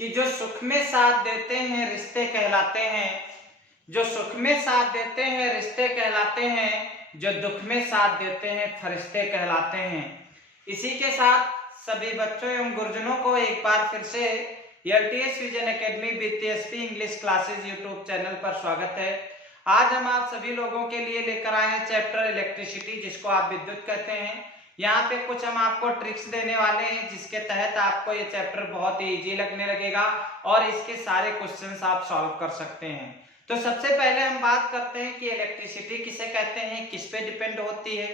कि जो सुख में साथ देते हैं रिश्ते कहलाते हैं, जो सुख में साथ देते हैं रिश्ते कहलाते हैं, जो दुख में साथ देते हैं फरिश्ते कहलाते हैं। इसी के साथ सभी बच्चों एवं गुरुजनों को एक बार फिर से LTS vision academy with TSP English classes YouTube channel पर स्वागत है। आज हम आप सभी लोगों के लिए लेकर आए हैं चैप्टर इलेक्ट्रिसिटी, जिसको आप विद्युत कहते हैं। यहाँ पे कुछ हम आपको ट्रिक्स देने वाले हैं जिसके तहत आपको ये चैप्टर बहुत ही इजी लगने लगेगा और इसके सारे क्वेश्चंस आप सॉल्व कर सकते हैं। तो सबसे पहले हम बात करते हैं कि इलेक्ट्रिसिटी किसे कहते हैं, किस पे डिपेंड होती है।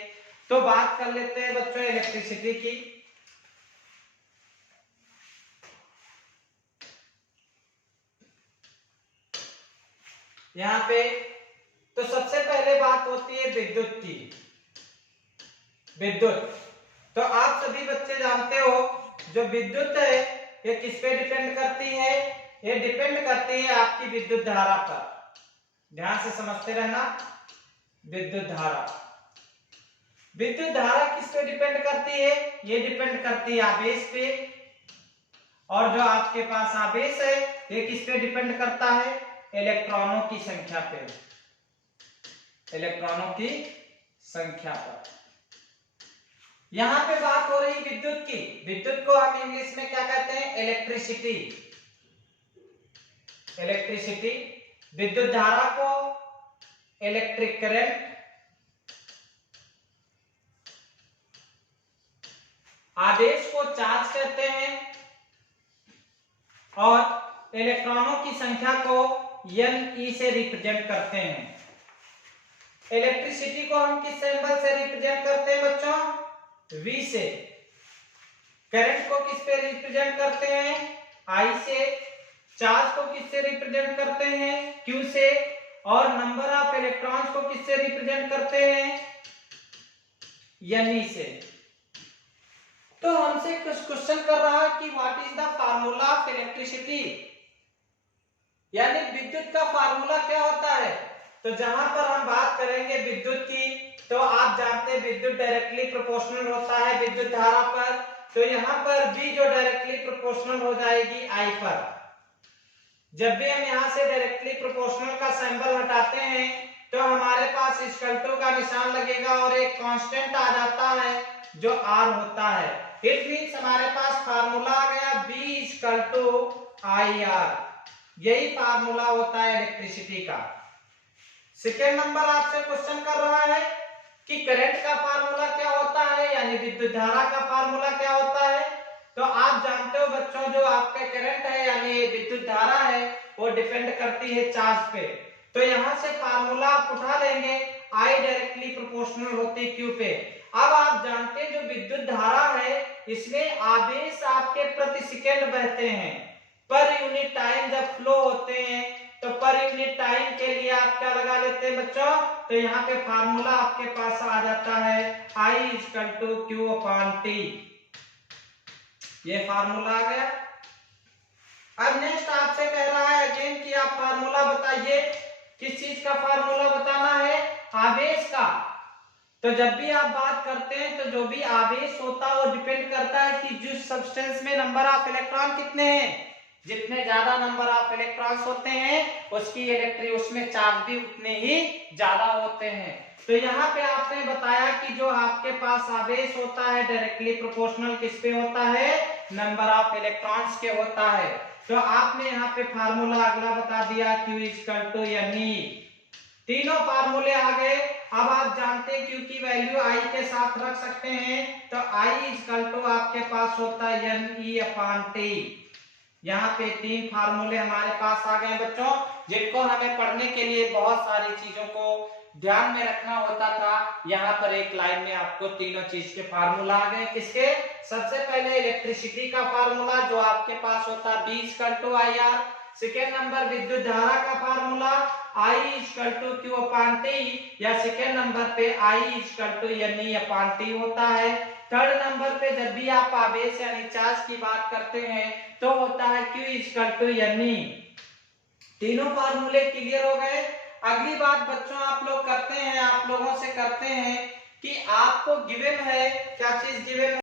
तो बात कर लेते हैं बच्चों इलेक्ट्रिसिटी की। यहाँ पे तो सबसे पहले बात होती है विद्युत की। विद्युत तो आप सभी बच्चे जानते हो जो विद्युत है ये किस पे डिपेंड करती है, ये डिपेंड करती है आपकी विद्युत धारा पर। ध्यान से समझते रहना। विद्युत धारा, विद्युत धारा किस पे डिपेंड करती है, ये डिपेंड करती है आवेश पे। और जो आपके पास आवेश है ये किस पे डिपेंड करता है, इलेक्ट्रॉनों की संख्या पे, इलेक्ट्रॉनों की संख्या पर। यहां पे बात हो रही विद्युत की। विद्युत को हम इंग्लिश में क्या कहते हैं, इलेक्ट्रिसिटी। इलेक्ट्रिसिटी, विद्युत धारा को इलेक्ट्रिक करंट, आवेश को चार्ज कहते हैं और इलेक्ट्रॉनों की संख्या को Ne से रिप्रेजेंट करते हैं। इलेक्ट्रिसिटी को हम किस सिंबल से रिप्रेजेंट करते हैं बच्चों, V से। करंट को किस पे रिप्रेजेंट करते हैं, I से। चार्ज को किससे रिप्रेजेंट करते हैं, Q से। और नंबर ऑफ इलेक्ट्रॉन्स को किससे रिप्रेजेंट करते हैं, Ne से। तो हमसे कुछ क्वेश्चन कर रहा है कि what is the formula of electricity, यानी विद्युत का फार्मूला क्या होता है। तो जहां पर हम बात करेंगे विद्युत की, तो आप जानते हैं विद्युत डायरेक्टली प्रोपोर्शनल होता है विद्युत धारा पर। तो यहाँ पर V जो डायरेक्टली प्रोपोर्शनल हो जाएगी I पर। जब भी हम यहाँ से डायरेक्टली प्रोपोर्शनल का सिंबल हटाते हैं तो हमारे पास इक्वल टू का निशान लगेगा और एक कांस्टेंट आ जाता है जो R होता है। इट मींस हमारे पास फार्मूला आ गया V इक्वल टू IR। यही फार्मूला होता है इलेक्ट्रिसिटी का। सेकेंड नंबर आपसे क्वेश्चन कर रहा है कि करंट का फार्मूला क्या होता है, यानी विद्युत धारा का फार्मूला क्या होता है। तो आप जानते हो बच्चों जो आपका करंट है यानी विद्युत धारा है वो डिपेंड करती है चार्ज पे। तो यहां से फार्मूला आप उठा लेंगे, I डायरेक्टली प्रोपोर्शनल होती Q पे। अब आप जानते हैं जो विद्युत धारा है इसमें आवेश आपके प्रति सेकंड बहते हैं, पर यूनिट टाइम जब फ्लो होते हैं तो पर यूनिट टाइम के लिए आप क्या लगा लेते हैं बच्चों, तो यहाँ पे फार्मूला आपके पास आ जाता है I equal to Q upon T। ये फार्मूला आ गया। अब नेक्स्ट आपसे कह रहा है अगेन कि आप फार्मूला बताइए, किस चीज का फार्मूला बताना है, आवेश का। तो जब भी आप बात करते हैं तो जो भी आवेश होता है वो डिपेंड करता है कि जिस सब्सटेंस में नंबर ऑफ इलेक्ट्रॉन कितने हैं। जितने ज्यादा नंबर ऑफ इलेक्ट्रॉन्स होते हैं उसमें चार्ज भी उतने ही ज्यादा होते हैं। तो यहाँ पे आपने बताया कि जो आपके पास आवेश होता है डायरेक्टली प्रोपोर्शनल किस पे होता है, नंबर ऑफ इलेक्ट्रॉन्स के होता है। तो आपने यहाँ पे फार्मूला अगला बता दिया Q इक्वल टू Ne। तीनों फार्मूले आ गए। अब आप जानते हैं Q की वैल्यू I के साथ रख सकते हैं, तो I इक्वल टू आपके पास होता है Ne अपॉन T। यहाँ पे तीन फार्मूले हमारे पास आ गए बच्चों, जिनको हमें पढ़ने के लिए बहुत सारी चीजों को ध्यान में रखना होता था। यहाँ पर एक लाइन में आपको तीनों चीज के फार्मूला आ गए। किसके, सबसे पहले इलेक्ट्रिसिटी का फार्मूला जो आपके पास होता है V equal to IR। Second number विद्युत धारा का formula I equal to Q upon T, या सेकेंड नंबर पे I equal to Ne upon T होता है। थर्ड नंबर पे जब भी आप आवेश यानी चार्ज की बात करते हैं तो होता है Q इक्वल टू Ne। तीनों फार्मूले क्लियर हो गए। अगली बात बच्चों आप लोग करते हैं, आप लोगों से करते हैं कि आपको गिवन है, क्या चीज गिवन है,